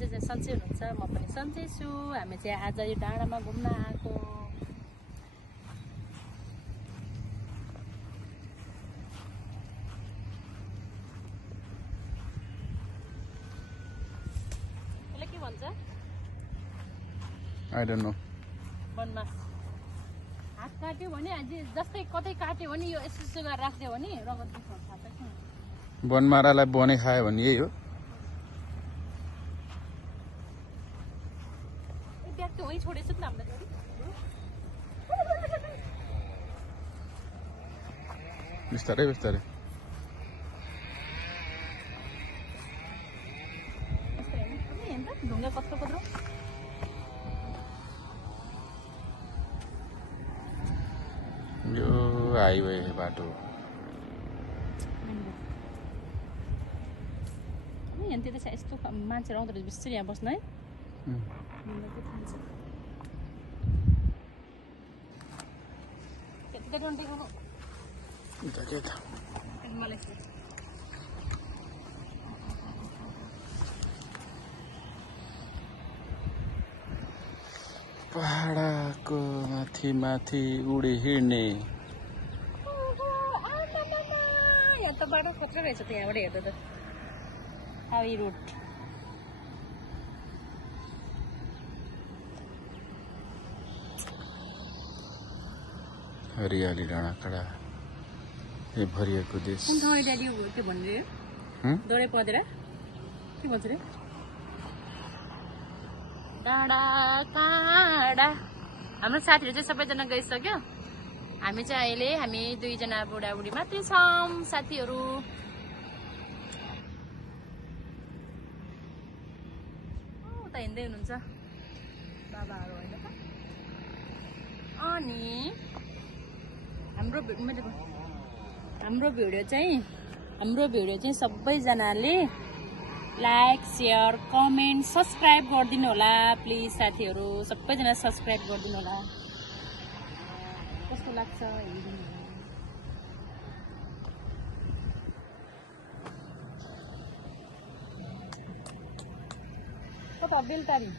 सन्चै चाहिँ सन्चै हुनुहुन्छ, म पनि सन्चै छु। हामी चाहिँ आज यो डाँडामा घुम्न आएको। यसलाई के भन्छ? I don't know. बनमास। हात काट्यो भने जस्तै कतै काट्यो भने यो यसो यसो गरेर राख्दियो भने रगत निस्कन्छ। थाहा छ कि? बनमारालाई बने खायो भने यही हो। ब्याग त वहीँ छोडेछु नि हामीले छोडी। बिस्तारै बिस्तारै। ढुङ्गा कत्रो कत्रो। यो हाइवे बाटो। यहाँतिर चाहिँ यस्तो मान्छेहरू आउँदो रहेछ बिस्तारै यहाँ बस्न है। पहाडको माथि माथि उडी हिँड्ने। यहाँ त बाटो कत्रो रहेछ त यहाँबाट हेर्दा त। हावी रोड। हरियाली डाँडाकाँडा यो भरिएको देश। कुन ठाउँ ड्याडी के भन्ने रे? दोरे पदेरा के भन्छ रे? डाँडा काँडा। हाम्रो साथीहरू चाहिँ सबैजना गइसक्यो। हामी चाहिँ अहिले हामी दुईजना बुढाबुढी मात्रै छौँ साथीहरू। उता हिँड्दै हुनुहुन्छ बाबाहरू होइन त। अनि हाम्रो भिडियो चाहिँ सबैजनाले लाइक शेयर कमेन्ट सब्सक्राइब गरिदिनु होला प्लिज साथीहरू। सबैजना सब्सक्राइब गरिदिनु होला। कस्तो लाग्छ हेरिदिनु। कता बेलटारी